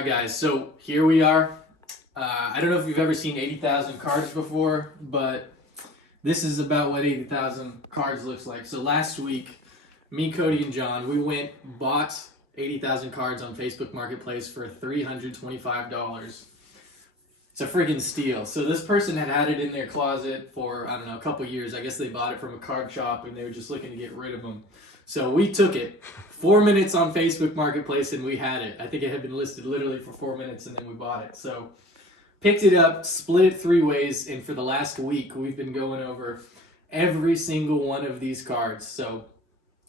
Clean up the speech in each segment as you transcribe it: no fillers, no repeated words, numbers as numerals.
Alright guys, so here we are. I don't know if you've ever seen 80,000 cards before, but this is about what 80,000 cards looks like. So last week, me, Cody, and John, we went, bought 80,000 cards on Facebook Marketplace for $325. It's a friggin' steal. So this person had it in their closet for, I don't know, a couple years. I guess they bought it from a card shop and they were just looking to get rid of them. So we took it. 4 minutes on Facebook Marketplace and we had it. I think it had been listed literally for 4 minutes and then we bought it. So picked it up, split it 3 ways, and for the last week we've been going over every single one of these cards. So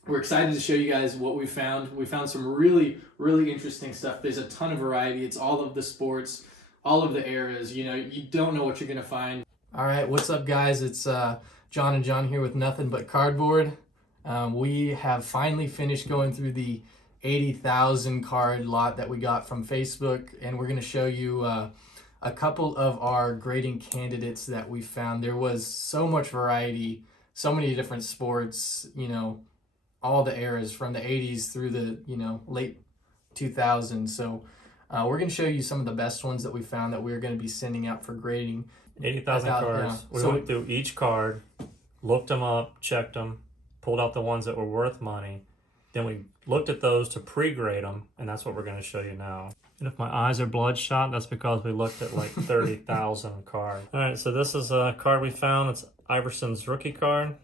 we're excited to show you guys what we found. We found some really, really interesting stuff. There's a ton of variety. It's all of the sports, all of the eras. You know, you don't know what you're going to find. All right, what's up, guys? It's John and John here with Nothing But Cardboard. We have finally finished going through the 80,000 card lot that we got from Facebook, and we're going to show you a couple of our grading candidates that we found. There was so much variety, so many different sports, you know, all the eras from the 80s through the, you know, late 2000s. So we're going to show you some of the best ones that we found that we're going to be sending out for grading. 80,000 cards. Yeah. We went through each card, looked them up, checked them, pulled out the ones that were worth money. Then we looked at those to pre-grade them, and that's what we're going to show you now. And if my eyes are bloodshot, that's because we looked at like 30,000 cards. All right, so this is a card we found. It's Iverson's rookie card.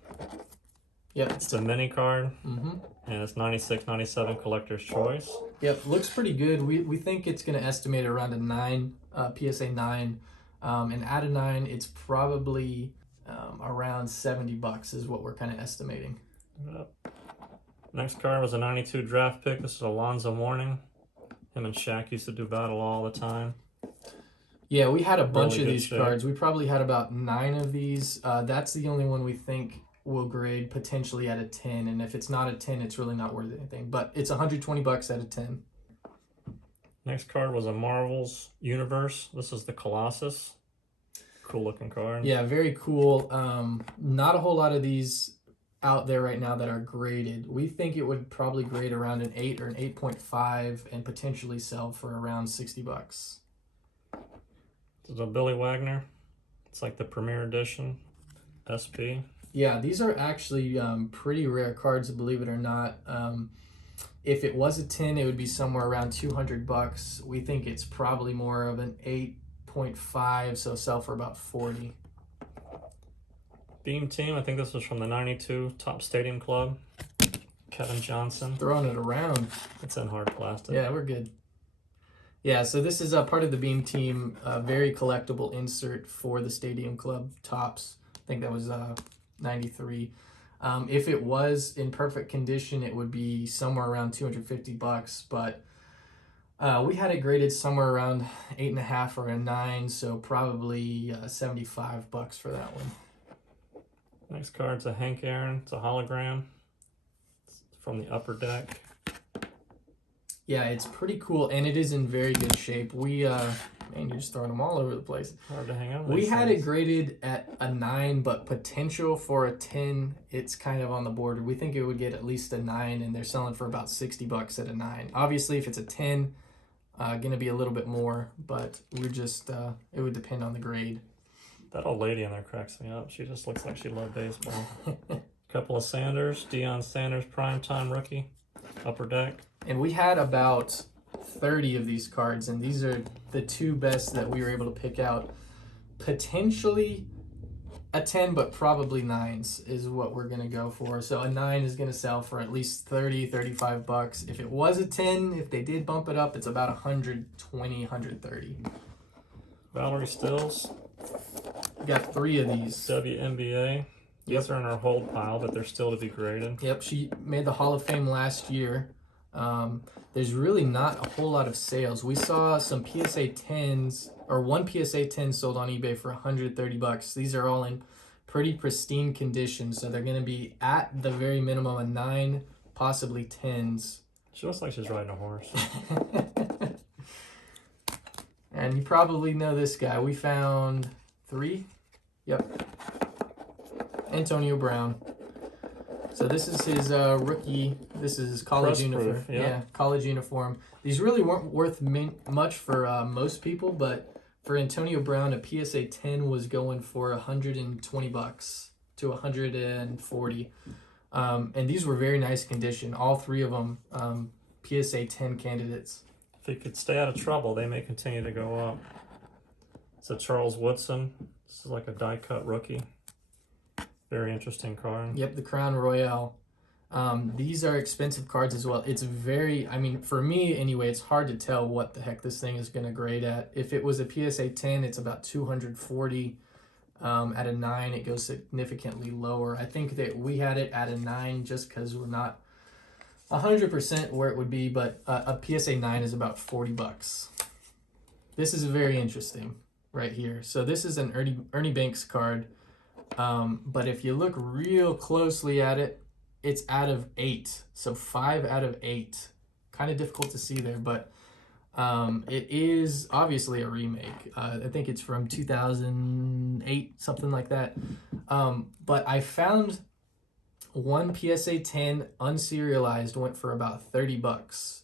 Yep. It's a mini card, and it's 96, 97 collector's choice. Yep, looks pretty good. We think it's going to estimate around a 9, PSA 9. And at a 9, it's probably around $70 is what we're kind of estimating. Yep. Next card was a 92 draft pick. This is Alonzo Mourning. Him and Shaq used to do battle all the time. Yeah, we had a bunch of these cards. We probably had about 9 of these. That's the only one we think will grade potentially at a 10. And if it's not a 10, it's really not worth anything. But it's $120 at a 10. Next card was a Marvel's Universe. This is the Colossus. Cool looking card. Yeah, very cool. Not a whole lot of these out there right now that are graded. We think it would probably grade around an 8 or an 8.5 and potentially sell for around $60. This is a Billy Wagner. It's like the Premier Edition SP. Yeah, these are actually pretty rare cards, believe it or not. If it was a 10, it would be somewhere around $200. We think it's probably more of an 8.5, so sell for about 40. Beam Team, I think this was from the 92 Top Stadium Club. Kevin Johnson. Throwing it around. It's in hard plastic. Yeah, we're good. Yeah, so this is part of the Beam Team, very collectible insert for the Stadium Club Tops. I think that was 93. If it was in perfect condition, it would be somewhere around $250, but we had it graded somewhere around 8.5 or a 9, so probably $75 for that one. Next card's a Hank Aaron. It's a hologram. It's from the upper deck. Yeah, it's pretty cool, and it is in very good shape. We, man, you're just throwing them all over the place. Hard to hang on. We had it graded at a 9, but potential for a 10, it's kind of on the border. We think it would get at least a 9, and they're selling for about $60 at a 9. Obviously, if it's a 10, going to be a little bit more, but we're just, it would depend on the grade. That old lady in there cracks me up. She just looks like she loved baseball. Couple of Sanders. Deion Sanders, primetime rookie. Upper deck. And we had about 30 of these cards, and these are the 2 best that we were able to pick out. Potentially a 10, but probably 9s is what we're going to go for. So a 9 is going to sell for at least $30, $35. If it was a 10, if they did bump it up, it's about $120, $130. Valerie Stills. We got 3 of these. WNBA. These are in our hold pile, but they're still to be graded. Yep, she made the Hall of Fame last year. There's really not a whole lot of sales. We saw some PSA 10s, or one PSA 10 sold on eBay for $130. These are all in pretty pristine condition, so they're going to be at the very minimum a 9, possibly 10s. She looks like she's riding a horse. And you probably know this guy. We found 3. Yep. Antonio Brown. So this is his rookie. This is his college Press uniform. proof, yeah. College uniform. These really weren't worth much for most people, but for Antonio Brown, a PSA 10 was going for $120 to $140. And these were very nice condition. All three of them PSA 10 candidates. If he could stay out of trouble, they may continue to go up. It's a Charles Woodson. This is like a die-cut rookie. Very interesting card. Yep, the Crown Royale. These are expensive cards as well. It's very, I mean, for me anyway, it's hard to tell what the heck this thing is going to grade at. If it was a PSA 10, it's about 240. At a 9, it goes significantly lower. I think that we had it at a 9 just because we're not 100% where it would be, but a PSA 9 is about $40. This is very interesting right here. So this is an Ernie Banks card, but if you look real closely at it, it's out of 8. So 5 out of 8. Kind of difficult to see there, but it is obviously a remake. I think it's from 2008, something like that. But I found one PSA 10 unserialized went for about $30.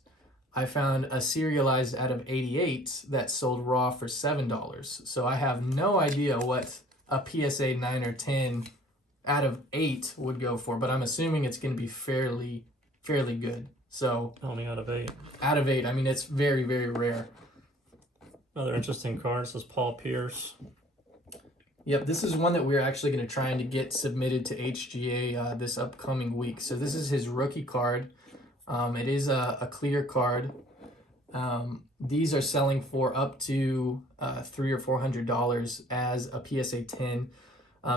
I found a serialized out of 88 that sold raw for $7. So I have no idea what a PSA 9 or 10 out of 8 would go for, but I'm assuming it's going to be fairly good. So only out of 8. Out of 8, I mean, it's very, very rare. Another interesting card. This is Paul Pierce. Yep, this is one that we're actually going to try to get submitted to HGA this upcoming week. So this is his rookie card. It is a clear card. These are selling for up to $300 or $400 as a PSA 10.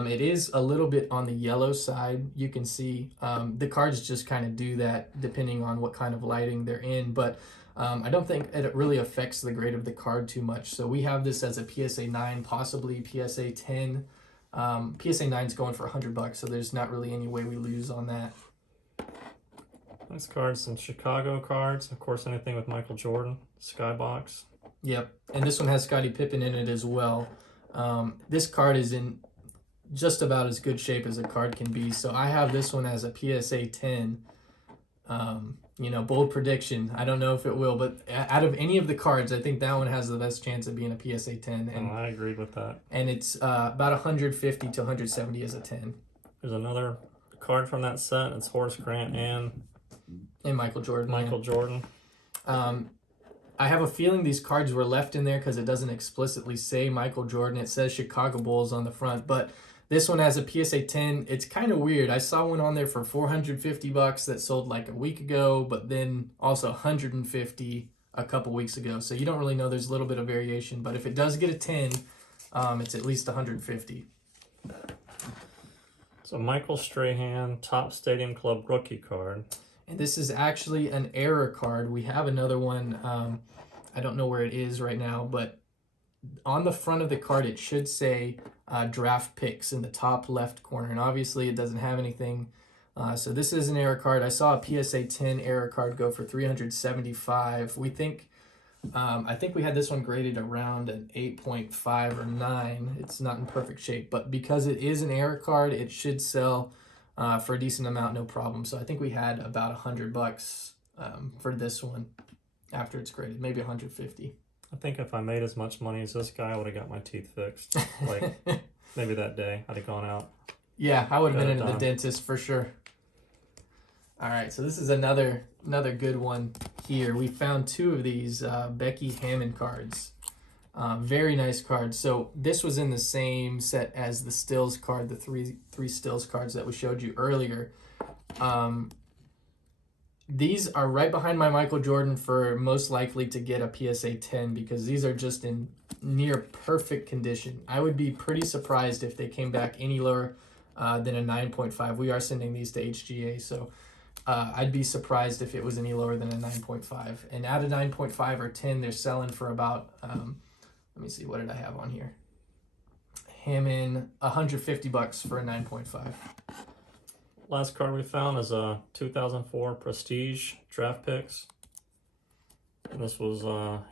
It is a little bit on the yellow side. You can see the cards just kind of do that depending on what kind of lighting they're in, but I don't think it really affects the grade of the card too much. So we have this as a PSA 9, possibly PSA 10. PSA 9 is going for $100, so there's not really any way we lose on that. Nice cards, some Chicago cards. Of course, anything with Michael Jordan, Skybox. Yep, and this one has Scottie Pippen in it as well. This card is in just about as good shape as a card can be. So I have this one as a PSA 10. Bold prediction. I don't know if it will, but out of any of the cards, I think that one has the best chance of being a PSA 10. And I agreed with that. And it's about 150 to 170 as a 10. There's another card from that set. It's Horace Grant and Michael Jordan. Jordan. I have a feeling these cards were left in there because it doesn't explicitly say Michael Jordan. It says Chicago Bulls on the front, but this one has a PSA 10. It's kind of weird. I saw one on there for $450 that sold like a week ago, but then also $150 a couple weeks ago. So you don't really know. There's a little bit of variation, but if it does get a 10, it's at least $150. So Michael Strahan, Top Stadium Club rookie card. And this is actually an error card. We have another one. I don't know where it is right now, but on the front of the card, it should say draft picks in the top left corner. And obviously it doesn't have anything. So this is an error card. I saw a PSA 10 error card go for $375. I think we had this one graded around an 8.5 or 9. It's not in perfect shape, but because it is an error card, it should sell for a decent amount, no problem. So I think we had about $100 for this one after it's graded, maybe 150. I think if I made as much money as this guy, I would have got my teeth fixed. Like maybe that day I'd have gone out. Yeah, I would have been into the dentist for sure. All right, so this is another good one here. We found 2 of these Becky Hammon cards. Very nice cards. So this was in the same set as the Stills card, the three Stills cards that we showed you earlier. These are right behind my Michael Jordan for most likely to get a PSA 10 because these are just in near perfect condition. I would be pretty surprised if they came back any lower than a 9.5. We are sending these to HGA, so I'd be surprised if it was any lower than a 9.5. And at a 9.5 or 10, they're selling for about, let me see, what did I have on here? Hammond, $150 for a 9.5. Last card we found is a 2004 Prestige draft picks. And this was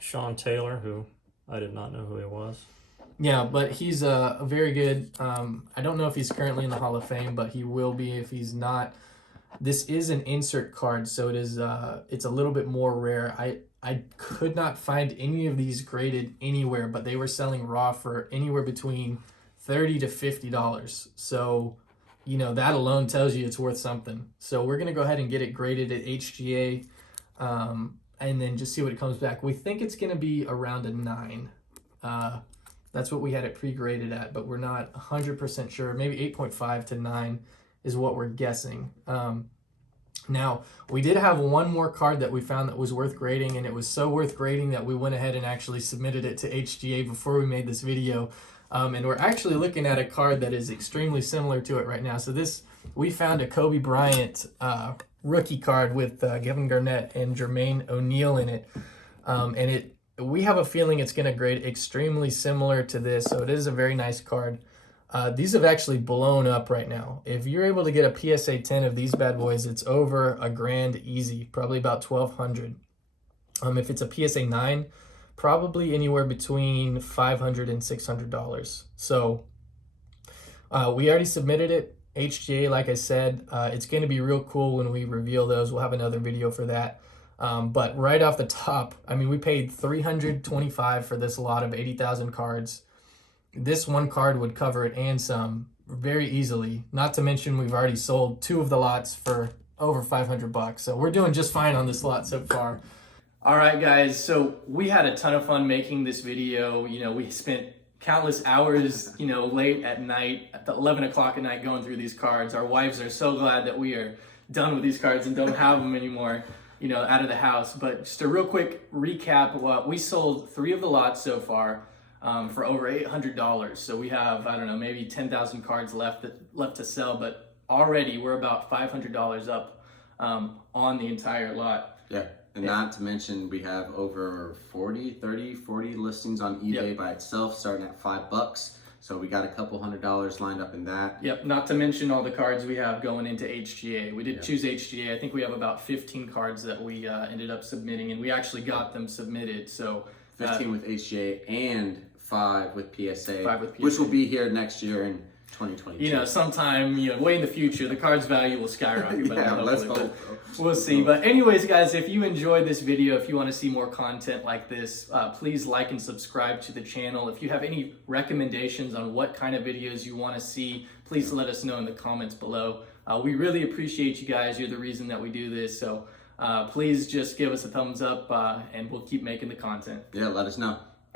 Sean Taylor, who I did not know who he was. Yeah, but he's very good. I don't know if he's currently in the Hall of Fame, but he will be if he's not. This is an insert card, so it is it's a little bit more rare. I could not find any of these graded anywhere, but they were selling raw for anywhere between $30 to $50. So, you know, that alone tells you it's worth something. So we're gonna go ahead and get it graded at HGA, and then just see what it comes back. We think it's gonna be around a 9. That's what we had it pre-graded at, but we're not 100% sure. Maybe 8.5 to 9 is what we're guessing. Now, we did have one more card that we found that was worth grading, and it was so worth grading that we went ahead and actually submitted it to HGA before we made this video. And we're actually looking at a card that is extremely similar to it right now. So we found a Kobe Bryant rookie card with Kevin Garnett and Jermaine O'Neal in it. And we have a feeling it's going to grade extremely similar to this. So it is a very nice card. These have actually blown up right now. If you're able to get a PSA 10 of these bad boys, it's over $1,000 easy, probably about $1,200. If it's a PSA 9, probably anywhere between $500 and $600. So we already submitted it. HGA, like I said, it's going to be real cool when we reveal those. We'll have another video for that. But right off the top, I mean, we paid $325 for this lot of 80,000 cards. This one card would cover it and some very easily. Not to mention we've already sold 2 of the lots for over $500. So we're doing just fine on this lot so far. All right, guys. So we had a ton of fun making this video. You know, we spent countless hours, you know, late at night, at 11 o'clock at night going through these cards. Our wives are so glad that we are done with these cards and don't have them anymore, you know, out of the house. But just a real quick recap, we sold 3 of the lots so far. For over $800. So we have, I don't know, maybe 10,000 cards left to sell, but already we're about $500 up on the entire lot. Yeah, and not to mention we have over 40 listings on eBay by itself, starting at $5. So we got a couple $100 lined up in that. Yep, not to mention all the cards we have going into HGA. We did choose HGA. I think we have about 15 cards that we ended up submitting, and we actually got them submitted. So 15 with HGA and 5 with PSA, which will be here next year in 2022. You know, sometime, you know, way in the future, the card's value will skyrocket. Yeah, let's hope. We'll see. But anyways, guys, if you enjoyed this video, if you want to see more content like this, please like and subscribe to the channel. If you have any recommendations on what kind of videos you want to see, please let us know in the comments below. We really appreciate you guys. You're the reason that we do this. So please just give us a thumbs up and we'll keep making the content. Yeah, let us know.